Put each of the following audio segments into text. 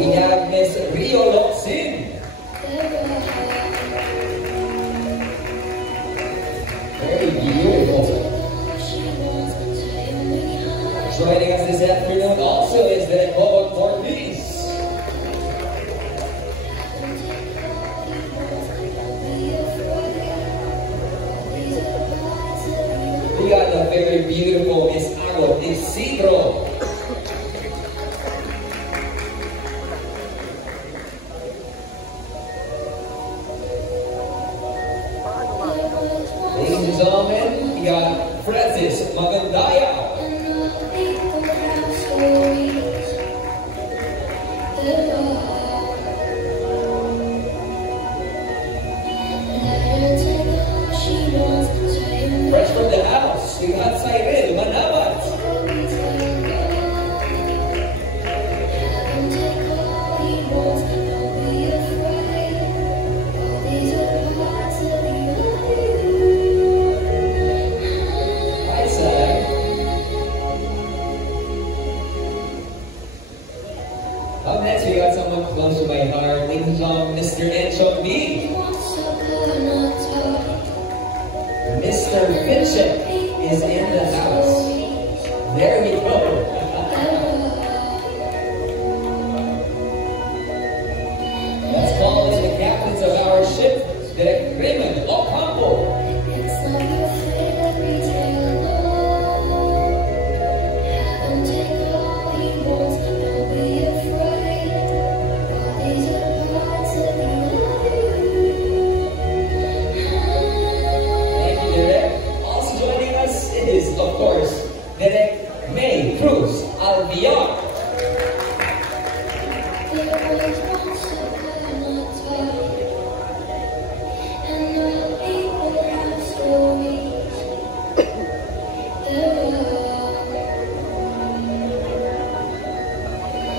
we have Miss Rio Locsin. Very beautiful. Joining us this afternoon also is the Bob Ortiz. We got the very beautiful Miss Ago Isidro. Ladies and gentlemen, we got Francis Magandaya. Fresh from the house, we got Cyril Manabat. Hi, Sai. Up next, we got someone close to my heart. Ladies and gentlemen, Mr. Enchong B. Mr. Vincent is in the house. There we go. Let's call in the captains of our ship, Derek Raymond Ocampo. Of course, Derek May Cruz Alviar.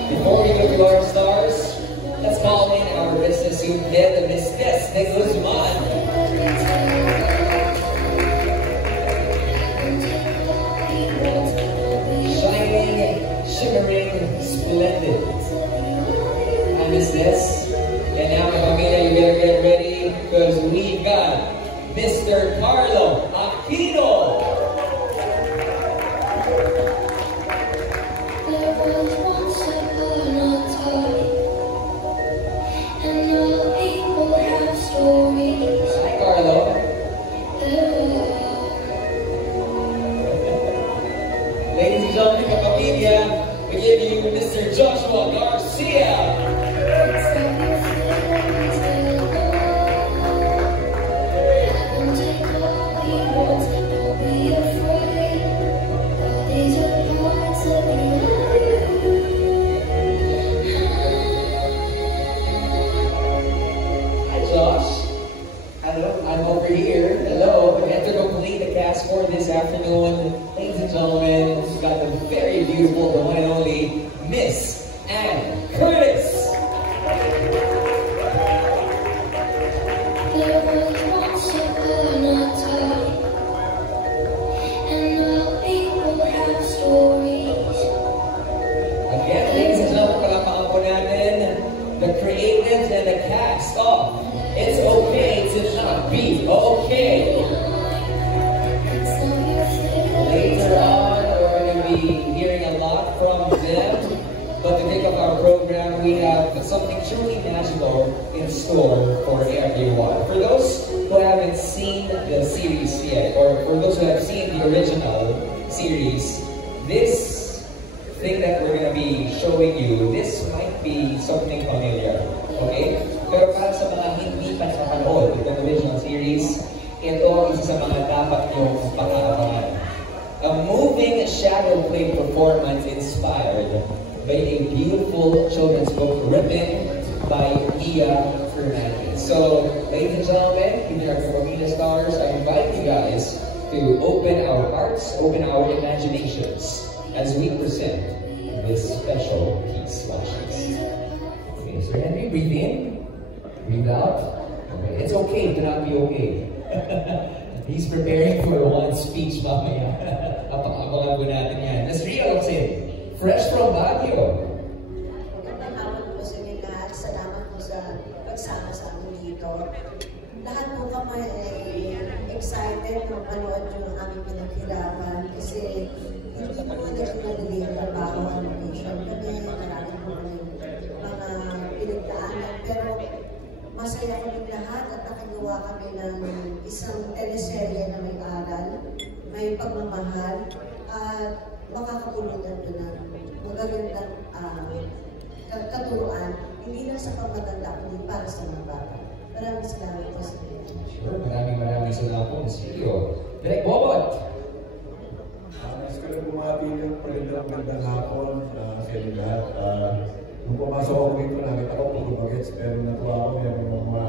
Before we go to our stars, let's call in our business unit head, Miss Tess de Guzman. Shimmering, splendid. I miss this. And now, Pamela, you better get ready because we got Mr. Carlo Aquino. There was once upon a time, and all people have stories. Hi, Carlo. Ladies and gentlemen, kapamilya, we give you Mr. Joshua Garcia. Hi, Josh. Hello, I'm over here. Hello. We have to complete the cast for this afternoon. Ladies and gentlemen, we've got the very beautiful, the one and only Miss Anne Curtis. There was once upon a time, and all people have stories. Again, ladies and gentlemen, palakpakan po natin the creatives and the cast of It's Okay to Not Be Okay. Later on, we're going to be hearing a lot from them. But to kick off our program, we have something truly magical in store for everyone. For those who haven't seen the series yet, or for those who have seen the original series, this thing that we're going to be showing you, this might be something familiar. Okay? Pero para sa mga hindi pa nakapanood itong original series, ito ang isa sa mga dapat niyong pag-aabangan. A moving shadow play performance inspired by a beautiful children's book written by Ia Fernandez. So, ladies and gentlemen, here are Pamela Stars. I invite you guys to open our hearts, open our imaginations as we present this special piece. Watch this. Okay, so Henry, breathe in, breathe out. Okay. It's okay to not be okay. He's preparing for one speech mamaya. Apakabalan po natin yan. Let's realize it. Fresh from Baguio. Magandang hapon po sa excited na mapanood yung aming pinaghirapan kasi hindi po naging madali ang trabaho ang location kami, marami po kami mga pinagdaanan, pero masaya kami lahat at nakagawa kami ng isang teleserye na may aral, may pagmamahal, at makakapulutan doon ng magagandang katuruan, hindi lang sa pagmatanda, kundi para sa mga bata. Maraming salamat po sa inyo. Sure, maraming salamat po, Ms. Rio. Direk Bobot! Mas ko na bumati yung magandang hapon sa inyo lahat. Nung pumasok ako dito, nakita ko puro bagets, pero natuwa ako yung mga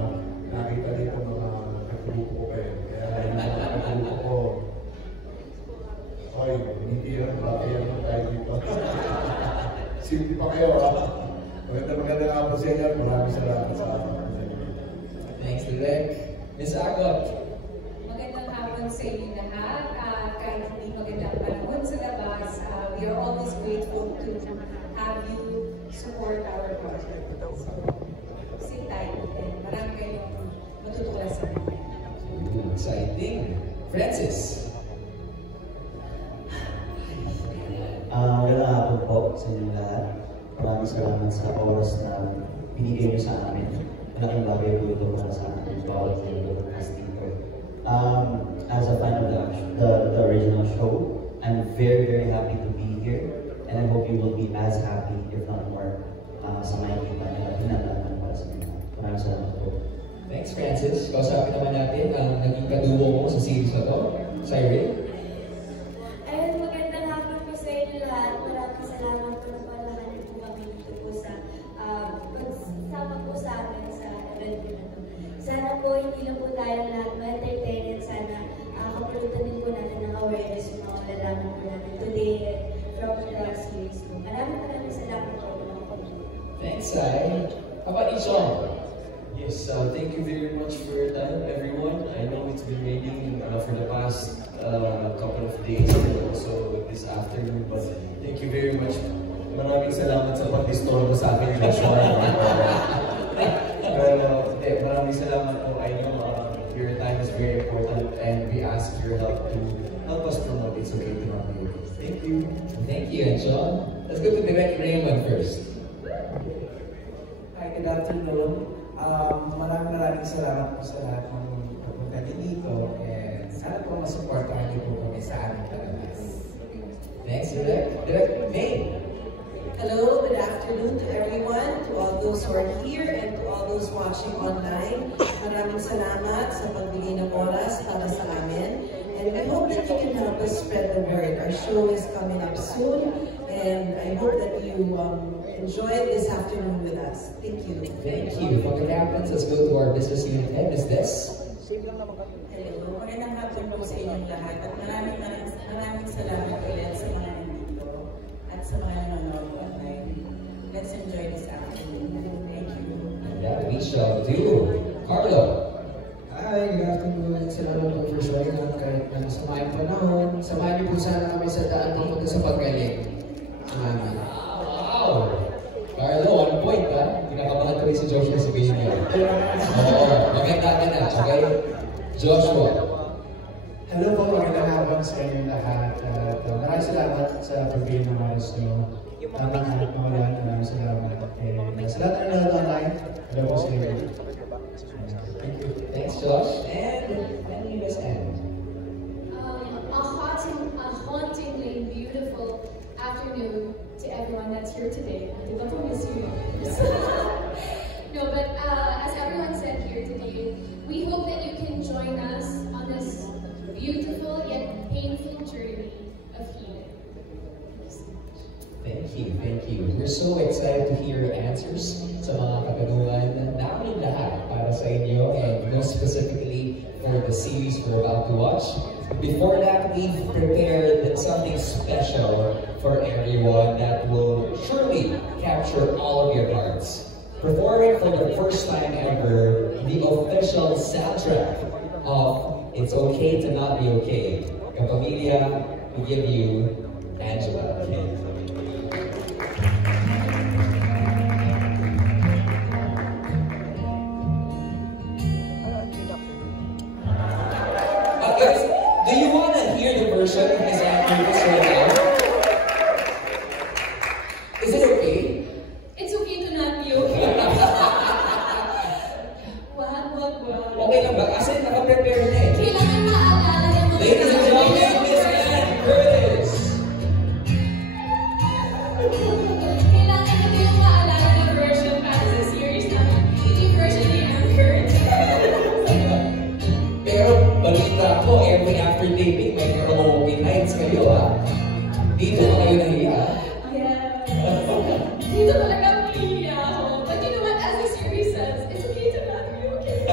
nakita dito mga katulupo ko kayo. Kaya yung mga katulupo ko, oy, hindi yan, bakit yan tayo dito. Simple pa kayo, ha? Magandang hapon sa inyo. Maraming salamat sa akin. Thanks, Direk. Ms. Agot. Magandang hapon sa inyo lahat. Kahit hindi magandang panahon sa labas, we are always grateful to have you support our project. So, sit tight and marami kayong matutuklasan. Exciting. Francis. Magandang hapon po sa inyo lahat. Maraming salamat sa oras na binigay niyo sa amin. Malaking bagay po ito para sa amin. Bawat member ng casting ko. As a fan of the original show, I'm very happy to be here. And I hope you will be as happy, if not more, sa makikita niyo at pinatalaman para sa inyo. Maraming salamat po. Thanks, Francis. Kausapin naman natin ang naging kaduo mo sa series na to, Cyril. Ayun, magandang hapon po sa inyo lahat. Maraming salamat po na palahanin po kami dito po sa pagsama po sa amin sa event na to. Sana po hindi lang po tayo lahat ma-entertain at sana kapulutan din po natin ng awareness yung mga malalaman po natin today from the series po. Maraming salamat po mga kapatid. Thanks, Sai. How about you, Sean? Yes, thank you very much for your time, everyone. I know it's been raining for the past couple of days and also this afternoon, but thank you very much. Maraming salamat sa pag-distorbo sa akin, Joshua. Pero, maraming salamat po. I know your time is very important and we ask your help to help us promote It's Okay to Not Be Okay. Thank you. Thank you, and Sean. Let's go to Direct Raymond first. Hi, good afternoon. Maraming salamat po sa lahat ng pupunta dito and sana po masuportahan niyo po kami sa aming palabas. Thanks, Direct. Direct May. Hello, good afternoon to everyone, to all those who are here and to all those watching online. Maraming salamat sa pagbigay ng oras para sa amin. And I hope that you can help us spread the word. Our show is coming up soon and I hope that you enjoy this afternoon with us. Thank you. Thank you. From the captains, let's go to our business unit head, Ms. Des. Hello, magandang hapon po sa inyong lahat at maraming salamat ulit sa mga nandito at sa mga nanonood online. Let's enjoy this afternoon. Thank you. And that we shall do. Carlo. Hi, good afternoon. Salamat po for showing up kahit na masama yung panahon. Samahan niyo po sana kami sa daan papunta sa paggaling. Salamat. Wow! Carlo, 1 point ha? Pinakabahan tuloy si Joshua sa video. Oo, maganda ka na. Okay? Joshua. Hello po, magandang hapon sa inyo lahat. Maraming salamat sa pagbigay ng oras niyo. Tamang lahat mga lahat, maraming salamat. Sa lahat ng lahat online, hello po sa inyo. Thank you. Thanks, Josh. And Miss Anne. A hauntingly beautiful afternoon to everyone that's here today. I love to miss you. No, but as everyone said here today, we hope that you can join us on this beautiful yet painful journey of healing. Thank you, thank you. We're so excited to hear your answers sa mga katanungan namin lahat para sa inyo and most specifically for the series we're about to watch. Before that, we've prepared something special for everyone that will surely capture all of your hearts. Performing for the first time ever, the official soundtrack of It's Okay to Not Be Okay. Kapamilya, we give you Angela. Do you want to hear the version as Andrew was right now? Is it okay? It's okay to not be okay. Wag. Okay lang ba? Kasi naka-prepare na eh. Kailangan maalala yung mga Ladies and gentlemen, Miss Ann Curtis! Kailangan nyo yung maalala ng version para sa series namin. Hindi version ni Ann Curtis. Pero balita ko, every after taping, may karaoke nights kayo ha. Dito ba kayo nahiya? Dito talaga mahihiya ako. But you know what, as the series says, it's okay to not be okay.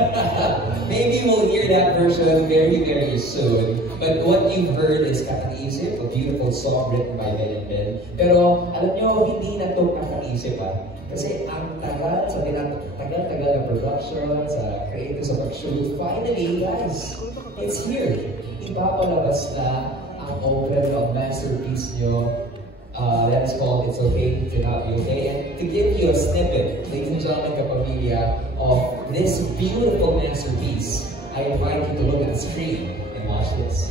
Maybe we'll hear that version very, very soon. But what you've heard is Kakaisip, a beautiful song written by Ben and Ben. Pero alam nyo, hindi na ito Kakaisip ha. Kasi ang tagal sa tagal na production, sa creative, sa pag-shoot. Finally, guys, it's here. Ipapalabas na ang opera of masterpiece nyo. That is called It's Okay to Not Be Okay. And to give you a snippet, ladies and gentlemen, kapamilya, of this beautiful masterpiece, I invite you to look at the screen and watch this.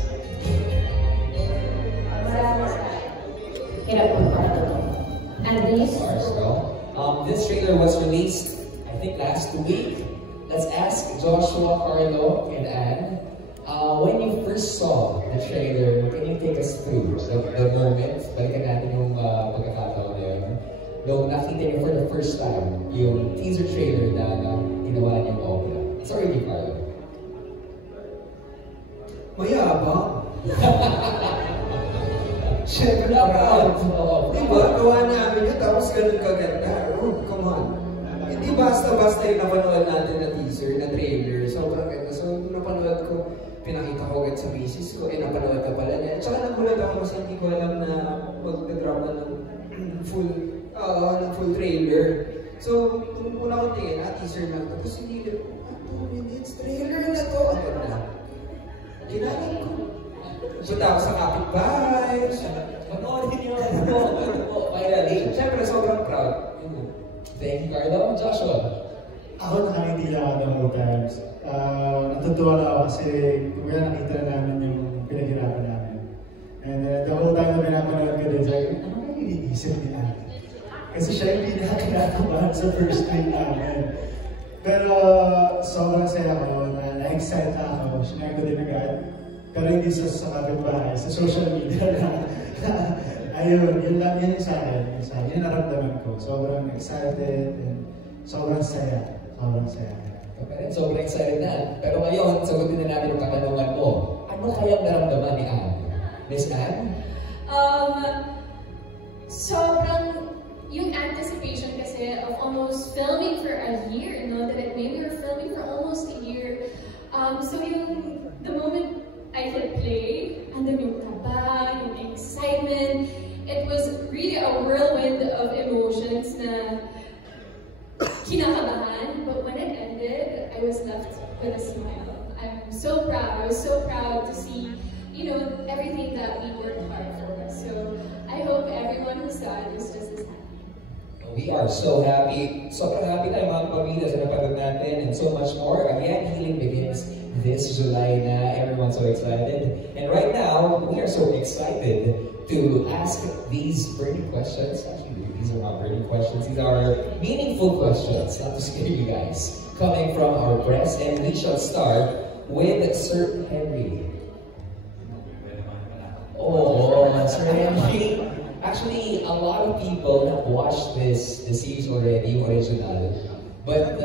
And these? This trailer was released, I think, last week. Let's ask Joshua, Carlo, and Anne. When you first saw the trailer, can you take us through the moment? Balikan natin yung pagkakataon na yun. Nung nakita niyo for the first time, yung teaser trailer na ginawa niyong opera. Sorry, di Carlo. Mayabang. Siyempre proud. Diba? Gawa namin yun, tapos ganun kaganda. Oh, come on. Hindi basta-basta yung napanood natin na teaser, na trailer. Sobrang ganda. So, napanood ko, pinakita ko agad sa misis ko, napanood ka pala niya. Tsaka nagulat ako kasi hindi ko alam na mag-drop na ng full trailer. So, una ko tingin, teaser lang. Tapos hindi, 2 minutes, trailer na to. Ano na? Kinalag ko. So, tapos sa kapitbahay. Manoodin niyo. Finally. Siyempre, sobrang proud. Thank you, Carlo. Joshua. Ako nakangiti lang ako ng more times. Natutuwa lang ako kasi kumaya nakita namin yung pinaghirapan namin. And the whole time na pinapanood ko din, sabi ko, ano ba yung iniisip ni Anne? Kasi siya yung pinakakinakuhan sa first week namin. Pero sobrang saya ko, na-excite ako, sinare ko din agad. Pero hindi sa kapitbahay, sa social media na. Ayun, yun lang yun sa akin. Yun naramdaman ko. Sobrang excited and sobrang saya. Sobrang excited na. Pero ngayon, sagutin na natin yung katanungan mo. Ano kayang naramdaman ni Anne? Miss Anne? Sobrang yung anticipation kasi of almost filming for a year, no? That we were filming for almost a year. So the moment I hit play, and then yung kaba, yung excitement, it was really a whirlwind of emotions na kinakabahan, but when it ended, I was left with a smile. I'm so proud. I was so proud to see, everything that we worked hard for. So I hope everyone who saw it is just as happy. We are so happy. Sobrang happy tayo mga pamilya sa napagod natin and so much more. Again, Healing begins this July na. Everyone's so excited. And right now, we are so excited to ask these burning questions. Actually, these are not burning questions. These are meaningful questions, not to scare you guys, coming from our press. And we shall start with Sir Henry. Oh, Sir Henry. Actually, a lot of people have watched the series already, original. But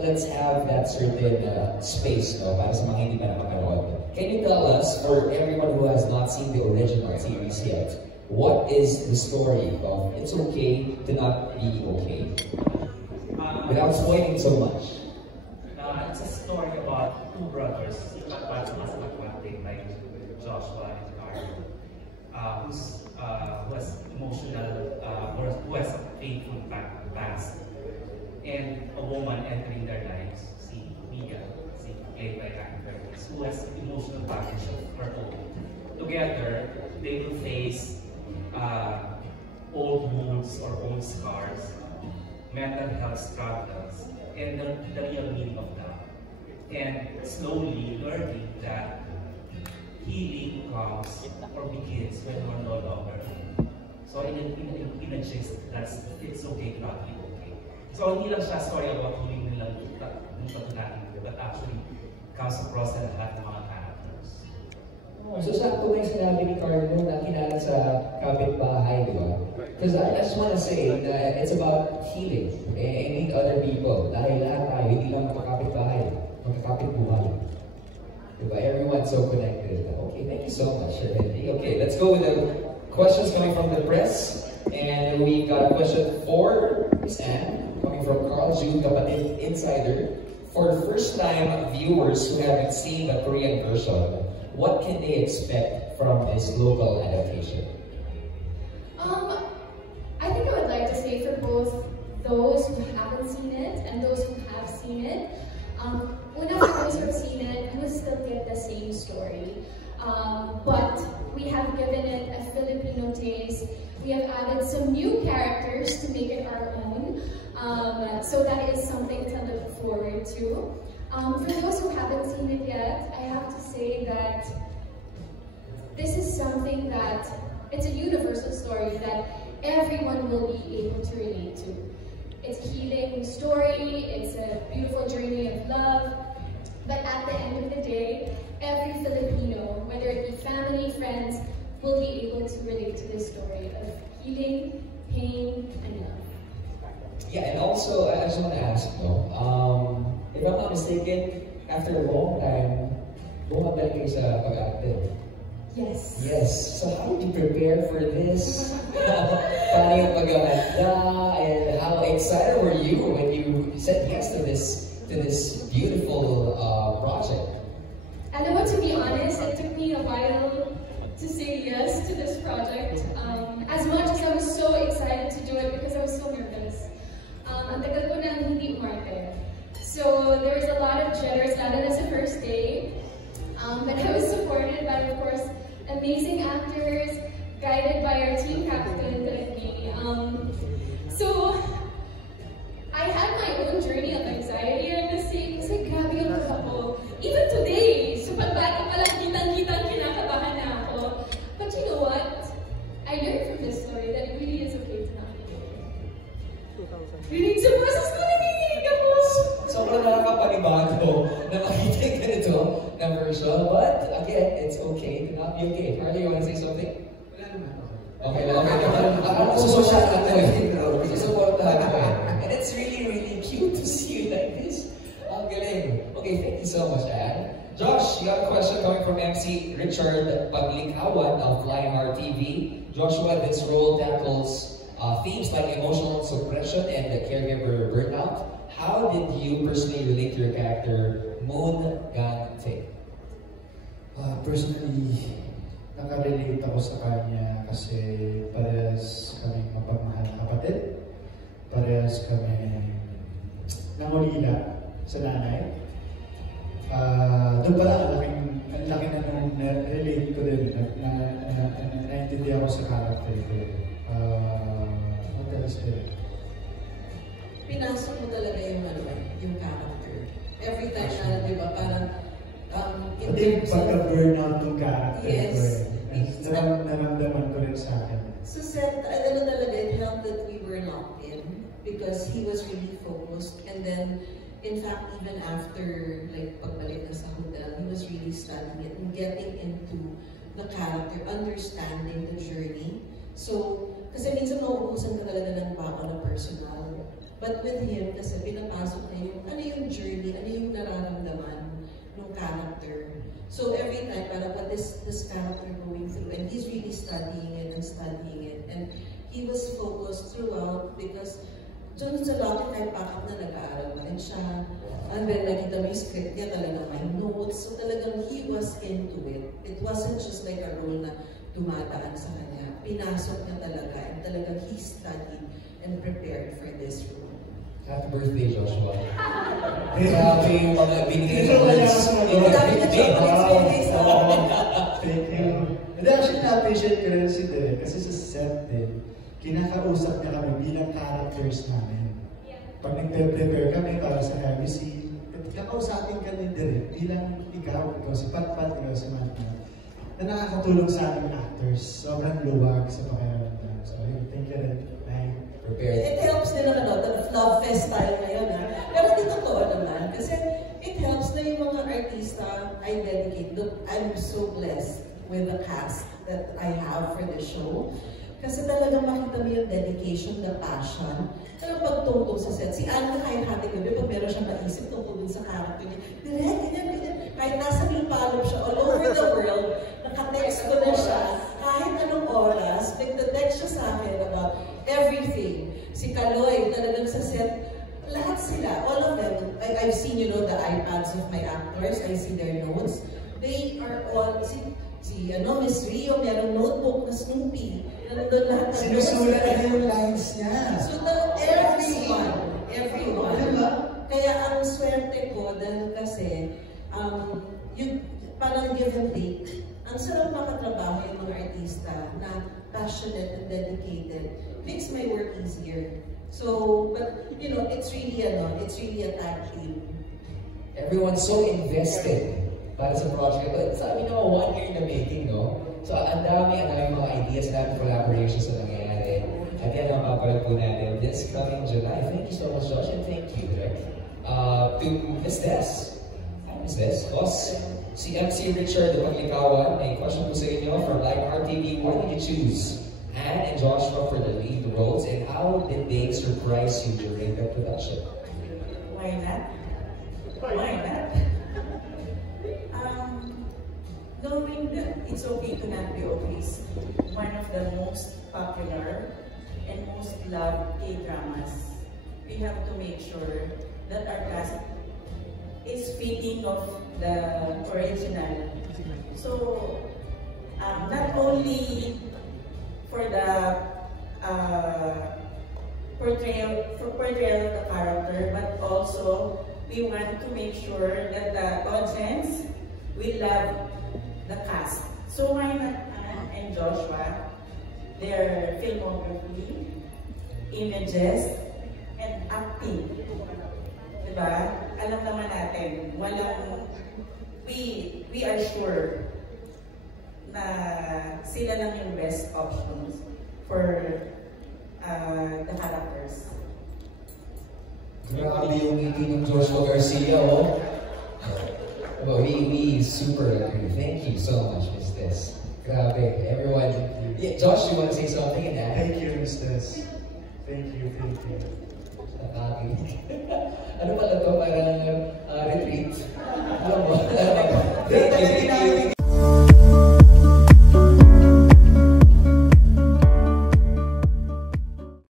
let's have that certain space, no, para sa mga hindi pa napakanood. Can you tell us, for everyone who has not seen the original series yet, what is the story of It's Okay to Not Be Okay? Without spoiling so much. It's a story about two brothers, played by Joshua and Carlo, who has emotional, or who has a painful past, and a woman entering their lives, si Mia, played by Anne Curtis, who has emotional baggage of her own. Together, they will face old wounds or old scars, mental health struggles, and the real meaning of love. And slowly learning that he mounts or begins when we're no longer. So in a gist, it's okay to not be okay. So hindi lang siya story about huling nilang patunatin, but actually comes across na lahat ng mga characters. So sakto ba yung sinabi ni Carlo na kilala sa kapitbahay, di ba? Because I just want to say that it's about healing and meet other people. Dahil lahat tayo, hindi lang makakapitbahay, magkakapitbuhay. Diba? Everyone's so connected. Okay, thank you so much, Randy. Okay, let's go with the questions coming from the press. And we got a question for Miss Anne, coming from Carl June, Kapatid Insider. For first-time viewers who haven't seen the Korean version, what can they expect from this local adaptation? I think I would like to say for both those who haven't seen it and those who have seen it, whenever those who have seen it, you will still get the same story. But we have given it a Filipino taste. We have added some new characters to make it our own. So that is something to look forward to. For those who haven't seen it yet, I have to say that this is something that, it's a universal story that everyone will be able to relate to. It's a healing story, it's a beautiful journey of love, but at the end of the day, every Filipino, whether it be family, friends, will be able to relate to this story of healing, pain, and love. Yeah, and also, I just want to ask, if I'm not mistaken, after a long time, bumabalik kayo sa pag-acting. Yes. Yes. So how did you prepare for this? Paano yung pag-ahanda? And how excited were you when you said yes to this beautiful project? Alam mo, to be honest, it took me a while to say yes to this project. As much as I was so excited to do it because I was so nervous. Ang tagal ko nang hindi umarte. So there was a lot of jitters, lalo na sa first day. But I was supported by, of course, amazing actors, guided by our team captain, me. So I had my own journey of anxiety, I must say, kasi grabe yung ako. Even today, so pagbati pa lang kitang-kitang kinakabahan na ako. But you know what? I learned from this story that it really is okay to not be okay. We need to process na nanginginig ako. Sobrang nakakapanibago na makita yung ganito na version. But again, it's okay to not be okay. Carly, you want to say something? Okay, susuportahan ako eh. Susuportahan ako eh. And it's really, really cute to see you like this. Ang galing. Okay, thank you so much, Anne. Josh, you got a question coming from MC Richard Paglikawan of Flying Heart TV. Joshua, this role tackles themes like emotional suppression and the caregiver burnout. How did you personally relate to your character, Moon Gang-tae? Personally, nakarelate ako sa kanya kasi parehas kaming mapagmahal na kapatid. Parehas kami nangulila sa nanay. Doon pala, ang laki na nung relate ko din, naintindihan ko sa character ko. What else din? Pinasok mo talaga yung character. Every time na, di ba, parang I think pagka-burnout ng character ko naramdaman ko rin sa akin. So Seth, ano talaga, it helped that we were locked in because he was really focused, and then in fact, even after like pagbalik na sa hotel, he was really studying it and getting into the character, understanding the journey. So, kasi minsan mauubusan ka talaga ng bako na personal. But with him, kasi pinapasok na yung, ano yung journey, ano yung nararamdaman ng character. So every time, parang what is this character going through? And he's really studying it and studying it. And he was focused throughout because dun sa Lucky Time Packet na nag-aaral pa rin siya. And then nakita mo yung script niya, talagang may notes. So talagang he was into it. It wasn't just like a role na dumadaan sa kanya. Pinasok niya talaga and talagang he studied and prepared for this role. Happy birthday, Joshua. Grabe yung mga binigay ng words. Thank you. And actually, na-appreciate ko rin si Derek kasi sa set din, kinakausap niya kami bilang characters namin. Pag nagpe-prepare kami para sa MC, kakausapin ka ni Derek bilang ikaw si Patpat, ikaw si Matmat. na nakakatulong sa aming actors. Sobrang luwag sa pakiramdam. So, thank you rin. It helps din ang love fest tayo ngayon, ha? Pero di totoo naman. Kasi it helps na yung mga artista I dedicate. Look, I'm so blessed with the cast that I have for the show. Kasi talagang makita mo yung dedication, the passion. Talagang pagtungtong sa set. Si Anna kahit hati gabi, pag meron siyang maisip tungkol din sa character niya, ganyan. Kahit nasa Milpalop siya, all over the world, nakatext ko na siya, kahit anong oras, nagda-text siya sa akin about everything. Si Kaloy, talagang sa set, lahat sila, all of them, I've seen, you know, the iPads of my actors, I see their notes. They are all, Miss Rio, merong notebook na Snoopy. Nandun lahat ng sinusulat na yung lines niya. So, everyone. Diba? Kaya ang swerte ko, dahil kasi, yung parang give and take, ang sarap makatrabaho yung mga artista na passionate and dedicated. Makes my work easier. So, but, you know, it's really a tag team. Everyone's so invested para sa project. But sabi nyo, 1 year in the making, no? So, ang dami mga ideas, ang dami collaborations na nangyayari. At yan ang papalag po natin this coming July. Thank you so much, Josh, and thank you, right? To Ms. Des. Hi, Ms. Des. Boss, si MC Richard Paglikawan, may question po sa inyo from Live RTV. Why did you choose Anne and Joshua for the lead roles, and how did they surprise you during the production? Why not? Knowing that it's okay to not be always one of the most popular and most loved K-dramas, we have to make sure that our cast is fitting of the original. So, not only for the portrayal of the character, but also we want to make sure that the audience will love the cast. So why not Anne and Joshua, their filmography, images, and acting? Diba? Alam naman natin, we are sure na sila lang yung best options for the characters. Grabe yung ngiti ng Joshua Garcia, oh. Well, we super agree. Thank you so much, Ms. Des. Grabe, everyone. Yeah, Josh, you want to say something? And thank you, Ms. Des. Thank you. Ano pala to? Parang